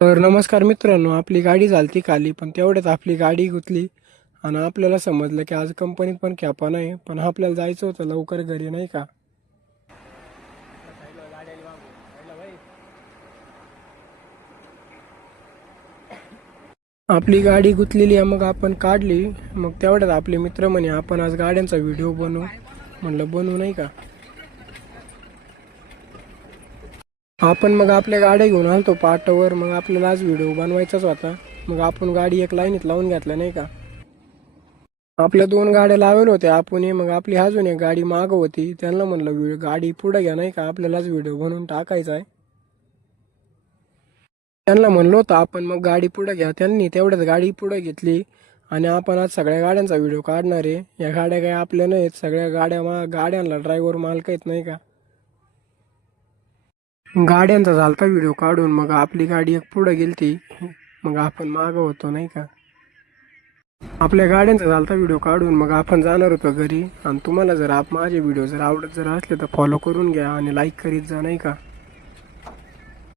तर नमस्कार मित्रांनो, आपली गाडी झालती खाली, पण तेवढ्यात आपली गाडी गुंतली आणि आपल्याला समजलं की आज कंपनीत पण कॅपा नाही, पण आपल्याला जायचं होतं लवकर घरी, नाही का? आपली गाडी गुंतलेली आहे, मग आपण काढली. मग तेवढ्यात आपले मित्र म्हणे आपण आज गाड्यांचा व्हिडिओ बनवू. म्हणलं बनवू, नाही का? आपण मग आपल्या गाड्या घेऊन आलतो पाटावर. मग आपल्याला आज व्हिडिओ बनवायचाच होता. मग आपण गाडी एक लाईनीत लावून घेतल्या, नाही का? आपल्या दोन गाड्या लावल्या होत्या आपण. मग आपली अजून एक गाडी मागं होती. त्यांना म्हणलं गाडी पुढे घ्या, नाही का, आपल्यालाच व्हिडिओ बनवून टाकायचा आहे. त्यांना म्हणलो होतं आपण मग गाडी पुढे घ्या. त्यांनी तेवढ्यात गाडी पुढे घेतली आणि आपण आज सगळ्या गाड्यांचा व्हिडिओ काढणार आहे. या गाड्या काय आपल्या नाहीत, सगळ्या गाड्यांना ड्रायव्हर मालक आहेत, नाही का? गाड्यांचा झालता व्हिडिओ काढून. मग आपली गाडी एक पुढे गेलती, मग आपण मागं होतो, नाही का? आपल्या गाड्यांचा झालता व्हिडिओ काढून. मग आपण जाणार होतो घरी. आणि तुम्हाला जर माझे व्हिडिओ जर आवडत असले तर फॉलो करून घ्या आणि लाईक करीत जा, नाही का?